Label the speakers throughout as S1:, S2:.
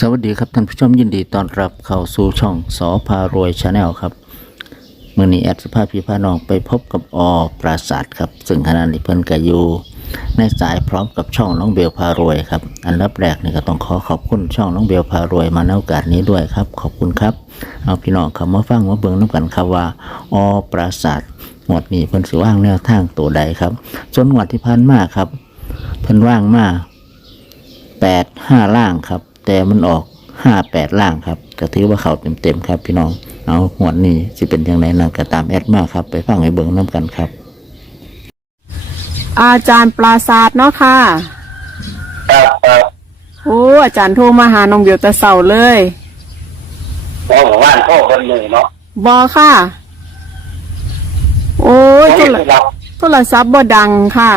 S1: สวัสดีครับท่านผู้ชมยินดีต้อนรับเข้าสู่ช่องสอพารวยชาแนลครับเมื่อนี้แอดสภาพพี่พาน้องไปพบกับอปราศาสตร์ครับ ซึ่งขณะนี้เพิ่นก็อยู่ในสายพร้อมกับช่องน้องเบลพารวยครับ อันดับแรกนี่ก็ต้องขอขอบคุณช่องน้องเบลพารวยมาในโอกาสนี้ด้วยครับ ขอบคุณครับ เอาพี่น้องคำมาฟังมาเบิ่งน้ำกันครับว่าอปราศาสตร์หมดนี้เพิ่นสิว่างแนวทางตัวใดครับส่วนหมวดที่ผ่านมากครับ เพิ่นว่างมากแปดห้าล่างครับ แต่มันออกห้าแปดล่างครับก็ถือว่าเขาเต็มๆครับ พี่น้องเอาหวดนี้สิเป็นยังไงนั่นก็ตามแอดมาครับ ไปฟังให้เบิ่งน้ำกันครับ
S2: อาจารย์ปราศาสตร์เนาะค่ะ
S3: ครับครับ
S2: โอ้อาจารย์โทรมาหาน้องเบียวแต่เสาเลย
S3: โอ้ผมว่านพ่อคนหนึ่งเนาะ
S2: บอค่ะ โอ้ย
S3: ผม
S2: โท
S3: ไม่
S2: ร
S3: ได้รับ
S2: โทรศัพท์บ่ดังค่ะ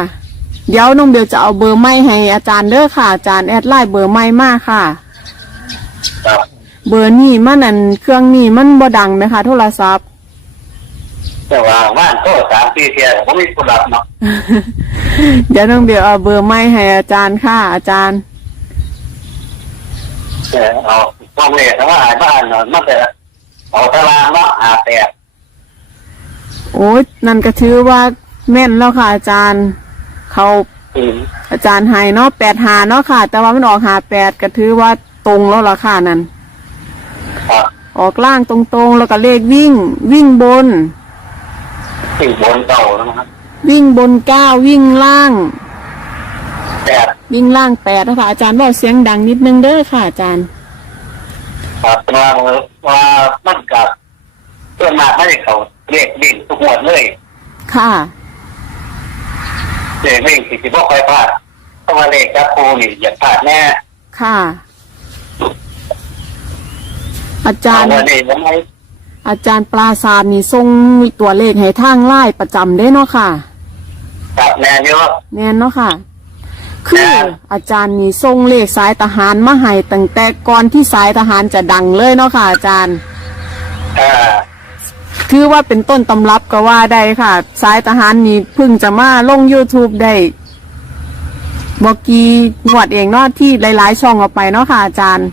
S2: เดี๋ยวน้องเบียวจะเอาเบอร์ไม่ให้อาจารย์เด้อค่ะ อาจารย์แอดไลน์เบอร์ไม่มากค่ะ
S3: ครับ
S2: เบอร์นี่มันอันเครื่องนี่มันบ่ดังไหมคะโทรศัพท์
S3: แต่ว่าว่านพ่อสามปีเทียผมไม่ผู้รับเนาะ
S2: เดี๋ยวน้องเบียวเอาเบอร์ไม่ให้อาจารย์ค่ะ อาจารย์
S3: แต่เอาพ่อแม่ถ้าว่าหายบ้านเนาะมันแต่เอาตารางเนาะหาแปด
S2: โอ้ยนั่นก็ถือว่าแม่นแล้วค่ะอาจารย์ เขา
S3: อืม
S2: อาจารย์ให้เนาะแปดหาเนาะค่ะ แต่ว่ามันออกหาแปดก็ถือว่าตรงแล้วล่ะค่ะนั่น
S3: ครับ
S2: ออกล่างตรงๆ แล้วก็เลขวิ่ง วิ่งบน
S3: สิ่งบนเก่านะครับ
S2: วิ่งบนเก้าวิ่งล่าง
S3: แปด
S2: วิ่งล่างแปดนะคะอาจารย์บอกเสียงดังนิดนึงเด้อค่ะอาจารย์
S3: ครับว่าว่ามันกับเพื่อนมากไม่ได้เขาเรียกวิ่งทุกหมวดเลย
S2: ค่ะ
S3: เรียกวิ่งสิสิบ่ค่อยพลาดเพราะว่าเลขจับปูนี่อย่าพลาดแน่
S2: ค่ะ อาจารย์
S3: เอวันนี้ผมให้
S2: อาจารย์ปราศาสตร์นี่ส่งตัวเลขให้ทางไล่ประจำได้เนาะค่ะ
S3: จับแน่เยอะ
S2: แน่นเนาะค่ะ คืออาจารย์นี่ส่งเลขสายทหารมาให้ตั้งแต่ก่อนที่สายทหารจะดังเลยเนาะค่ะอาจารย์
S3: เออ
S2: ถือว่าเป็นต้นตำรับก็ว่าได้ค่ะ สายทหารนี่เพิ่งจะมาลง YouTube ได้บอกกีงวดเองเนาะที่หลาย ๆ ช่องออกไปเนาะค่ะอาจารย์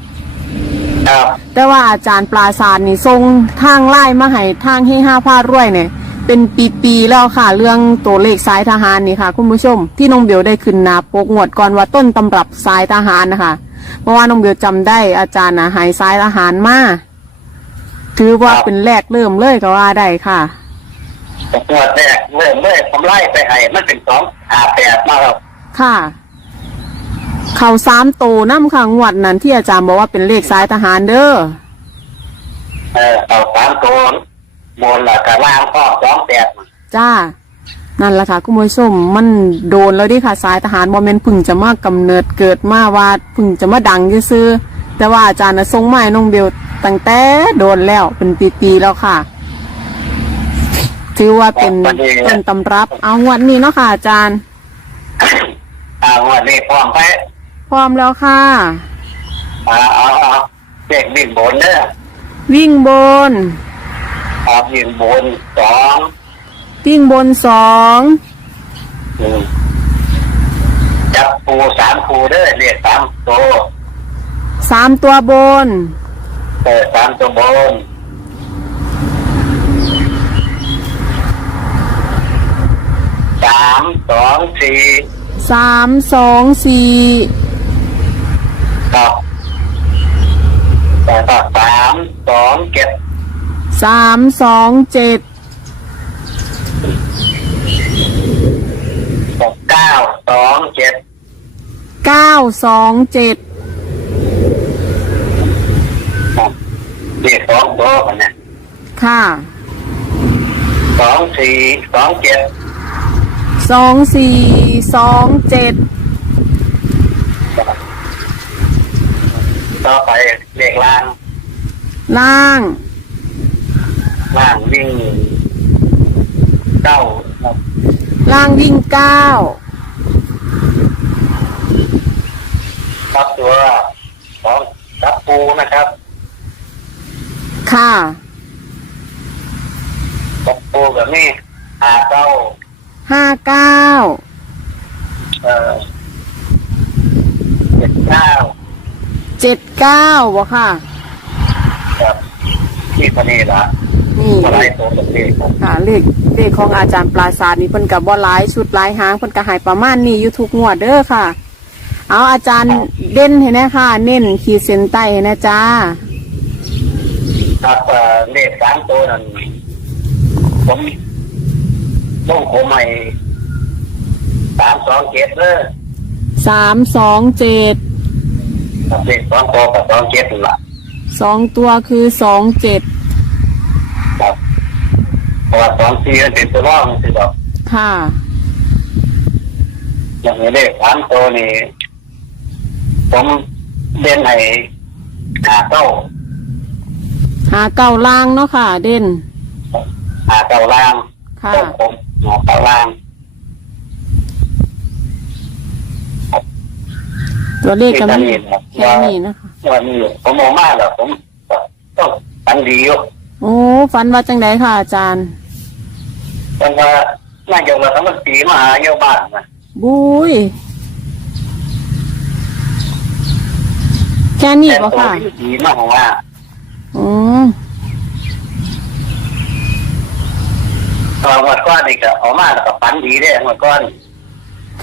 S3: ครับ
S2: แต่ว่าอาจารย์ปลาสารนี่ทรงทางไล่มาให้ทางให้ห้าพาดรวยเนี่ย เป็นปีๆแล้วค่ะ เรื่องตัวเลขสายทหารนี่ค่ะ คุณผู้ชม ที่น้องเบลได้ขึ้นหนาปกงวดก่อนว่าต้นตำรับสายทหารนะคะเพราะว่าน้องเบลจำได้อาจารย์นะใหายสายทหารมา ถือว่าเป็นแรกเริ่มเลยก็ว่าได้ค่ะ
S3: งวดแรกเริ่มเลยผมไล่ไปให้มันเป็นสองหาแปดมาแล้ว
S2: ค่ะ เขาสามโตน้ำค่ะงวดนั้นที่อาจารย์บอกว่าเป็นเลขสายทหารเด้อ
S3: เออเอาสามตัวบนหลักล่างก็สองแปด
S2: จ้า นั่นแหละค่ะคุณผู้ชมมันโดนแล้วดิค่ะสายทหารบอมเมนพึ่งจะมากำเนิดเกิดมาว่าพึ่งจะมาดังซื้อๆแต่ว่าอาจารย์นะทรงไม้น้องเบล ตั้งแต่โดนแล้วเป็นปีๆแล้วค่ะ ถือว่าเป็นต้นตำรับเอางวดนี้เนาะค่ะอาจารย์
S3: อ่างวดนี้พร้อมไป
S2: พร้อมแล้วค่ะ
S3: อ่าเอาเอาเด็กวิ่งบนเด้อ
S2: วิ่งบน
S3: เอาวิ่งบนสอง
S2: วิ่งบนสอง
S3: อืมจับปูสามปูเด้อเรียกสามตัว
S2: สามตัวบน
S3: เออสามตัวบนสามสองสี่
S2: สามสองสี่
S3: ครับแต่ก็สามสองเจ็ด
S2: สามสองเจ็ด
S3: หกเก้าสองเจ็ด
S2: เก้าสองเจ็ด
S3: เรียกสองตัวกันนะ
S2: ค่ะ
S3: สองสี่สองเจ็ด
S2: สองสี่สองเจ็ด
S3: ต่อไปเรียกล่าง
S2: ล่าง
S3: ล่างวิ่งเก้า
S2: ล่างวิ่งเก้า
S3: ครับตัวสองทับปูนะครับ
S2: ค่ะ
S3: ทับปูแบบนี้หาเก้า
S2: ห้าเก้า
S3: เอ่อเจ็ดเก้า
S2: เจ็ดเก้าบ่ค่ะ
S3: ครับที่พนีละ
S2: นี่
S3: อะไรตัวตัวเองครับ
S2: ค่ะ เลขเลขของอาจารย์ปราศาสตร์นี่เพิ่นกับบ่หลายชุดหลายหางเพิ่นก็ใหายประมาณนี้อยู่ทุกงวดเด้อค่ะ เอาอาจารย์เด่นให้แนะค่ะ เน้นขีดเส้นใต้ให้นะจ้า
S3: ครับเอ่อเลขสามตัวนั้นผมต้องโคใหม่สามสองเจ็ดเลย
S2: สามสองเจ็ด
S3: ครับเลขสองตัวกับสองเจ็ดนั่นละ
S2: สองตัวคือสองเจ็ด
S3: ครับเพราะว่าสองสี่มันเป็นตัวร่องสิครับ
S2: ค่ะ
S3: อย่างนี้เลขสามตัวนี่ผมเด่นให้หาเก้า
S2: หาเก้าล่างเนาะค่ะ เด่น
S3: หาเก้าล่าง
S2: ค่ะ
S3: ต้องผมหาเก้าล่าง
S2: ตัวเลขก็มี
S3: นี่ครับ
S2: แค่นี้นะคะ
S3: วันนี้ผมมองมากแล้วผมต้องตั้งดีอยู่
S2: โอ้ฝันว่าจังไดค่ะอาจารย์
S3: เพราะว่าน่าจะเราทั้งปีมาหาเยอะบ้านนะ
S2: บุยแค่นี้
S3: แต่
S2: บ่
S3: ตัว
S2: ค่ะ
S3: ที่ดีมากของว่า
S2: อืม
S3: ตอนวันก้อนนี่ก็ออกมาแล้วก็ฝันดีได้วันก้อน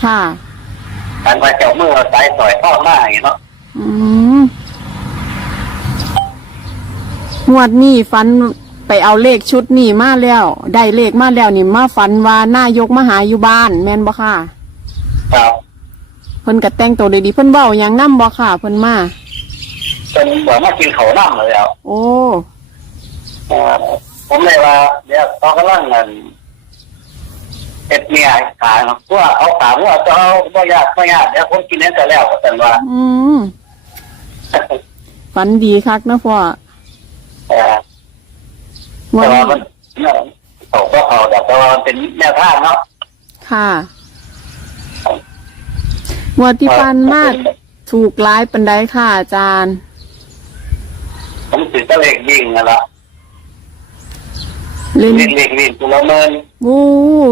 S2: ค่ะ
S3: ฝันว่าเจ้ามือสายสอยทอดมาอย่างเนาะ
S2: อืมงวดนี้ฟันไปเอาเลขชุดนี้มาแล้ว ได้เลขมาแล้วนี่มาฝันว่านายกมาหาอยู่บ้าน แม่นบ่ค่ะ
S3: ครับ
S2: เพิ่นก็แต่งตัวดีๆเพิ่นเว้าหยังนำบ่ค่ะเพิ่นมา
S3: จนบอกมากินเขาวน้ำเลยแล้ว
S2: โอ้
S3: เอ่อผมเลยว่า เดี๋ยวเขากำลังเงินเอ็ดเมียขายครับว่าเอาขายว่าจะเอาไม่ยากไม่ยากเดี๋ยวผมกินนั้นจะแล้วแต่ว่า
S2: อืมฝันดีคักนะพ่อ
S3: เอ่อ
S2: งว
S3: แต่
S2: ด
S3: ว่า
S2: นี้
S3: มันเนี่ยเขาก็เขาแต่ว่ามันเป็นแนวทางเนาะ
S2: ค่ะงวดที่ผ่านมาถูกหลายปานใดค่ะอาจารย์
S3: ผมติดตะเล็กวิ่งนั่นละ
S2: เล่น
S3: วิ่งวิ่งวิ่งตัวละเมิน
S2: วู้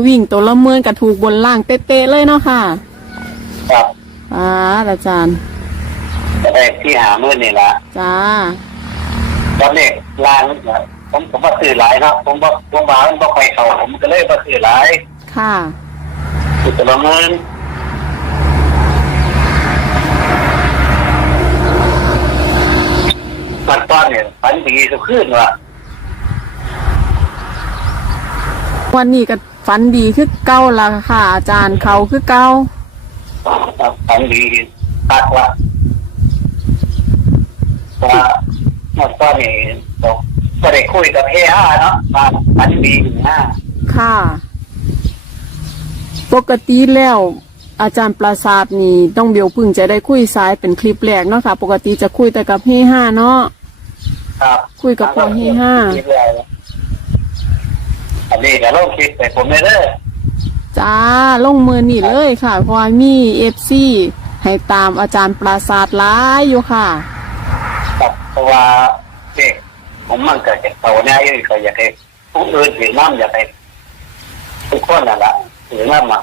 S2: วิ่งตัวละเมือนกับถูกบนล่างเป๊ะๆเลยเนาะค่ะ
S3: ครับ
S2: อ่าอาจารย์
S3: จะได้ที่หาเมื่อนี่ละ
S2: จ้า
S3: ตอนเด็กลานเนี่ยผมผมมาซื้อหลายเนาะผมบอกผมว่ามันบอกไปเขาผมก็เลยมาซื้อหลาย
S2: ค่ะ
S3: ติดตัวละเมิน มันตอนเนี่ยฝันดีทุกคืนว่ะ
S2: วันนี้ก็ฝันดีคือเก้าละค่ะอาจารย์เขาคือเก้า
S3: ฝันดีตักว่าว่ามันตอนนี้ผมก็ได้คุยกับเฮอาเนาะมาฝันดีอยู่หน้า
S2: ค่ะ ปกติแล้ว อาจารย์ปราศาสตร์นี่ต้องเบียวพึ่งจะได้คุยสายเป็นคลิปแรกเนาะค่ะ ปกติจะคุยแต่กับเฮห้าเนาะ
S3: ครับ
S2: คุยกับพ่อเฮห้า
S3: อันนี้ก็ลงคลิปไปผมเลยเด้อ
S2: จ้าลงมือนี่เลยค่ะเพราะว่ามีเอฟซีให้ตามอาจารย์ปราศาสตร์หลายอยู่ค่ะ
S3: ครับเพราะว่าเด็กผมมันเกิดจากเต่าเนี่ยยังก็อยากให้ผู้อื่นถือน้ำอยากให้ทุกคนนั่นแหละถือน้ำมา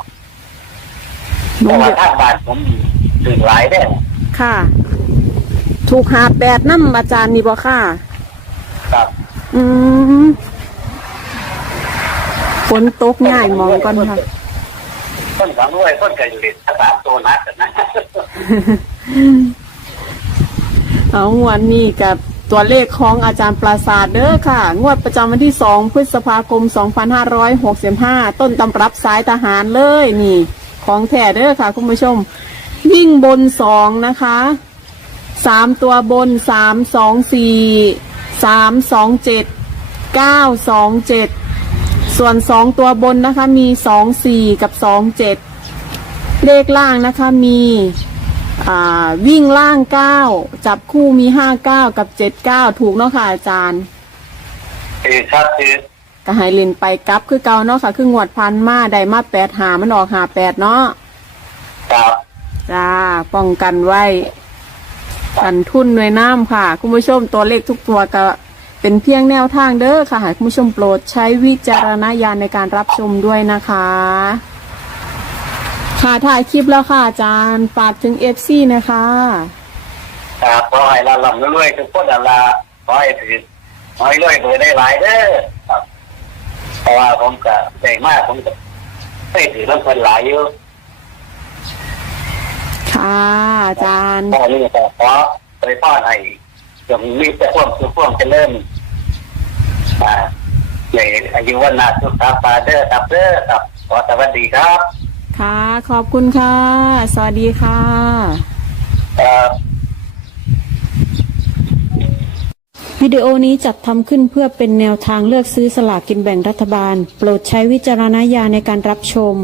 S3: เพราะว่าทางบ้านผมถือหลายได้อ
S2: ค่ะ ถูกหาแปดน้ำอาจารย์นี่บ่ค่ะ
S3: ครับ
S2: อืมฝนตกง่ายมองก่อนค่ะ
S3: คนสังด้วยคนเกิดอยู่ในสถานโซนัสนะ
S2: เอางวดนี้กับตัวเลขของอาจารย์ปราศาสตร์เด้อค่ะ งวดประจำวันที่ 2 พฤษภาคม 2565 ต้นตำรับสายทหารเลยนี่ ของแท้เด้อค่ะ คุณผู้ชม วิ่งบน 2 นะคะสามตัวบนสาม สองสี่สามสองเจ็ดเก้าสองเจ็ดส่วนสองตัวบนนะคะมีสองสี่กับสองเจ็ดเลขล่างนะคะมีอ่าวิ่งล่างเก้าจับคู่มีห้าเก้ากับเจ็ดเก้าถูกเนาะค่ะอาจารย์
S3: คือครับคือ
S2: ก็ให้เล่นไปกลับคือเก่าเนาะค่ะ คืองวดพันมาได้มาแปดหามันออกหาแปดเนาะ
S3: ครับ
S2: จ้าป้องกันไว้ กันทุนหน่วยน้ำค่ะ คุณผู้ชมตัวเลขทุกตัวก็เป็นเพียงแนวทางเด้อค่ะให้คุณผู้ชมโปรดใช้วิจารณญาณในการรับชมด้วยนะคะ ค่ะถ่ายคลิปแล้วค่ะอาจารย์ฝากถึงเอฟซีนะคะ
S3: ครับขอให้เราลำรวยทุกคนนั่นละขอให้ถือขอให้รวยรวยได้หลายเด้อครับเพราะว่าผมก็ใจมากผมก็ไม่ถือน้ำเพิ่นหลายอยู่
S2: ค่ะอาจารย์
S3: ตอนนี้ก็ขอไปพ่อให้จงมีแต่ความสุขความเจริญอ่าในอายุวันนาสุขภาพเด้อครับเด้อครับขอสวัสดีครับ
S2: ค่ะ ขอบคุณค่ะ สวัสดีค่ะ
S3: เอ่อ
S2: วิดีโอนี้จัดทำขึ้นเพื่อเป็นแนวทางเลือกซื้อสลากกินแบ่งรัฐบาล โปรดใช้วิจารณญาณในการรับชม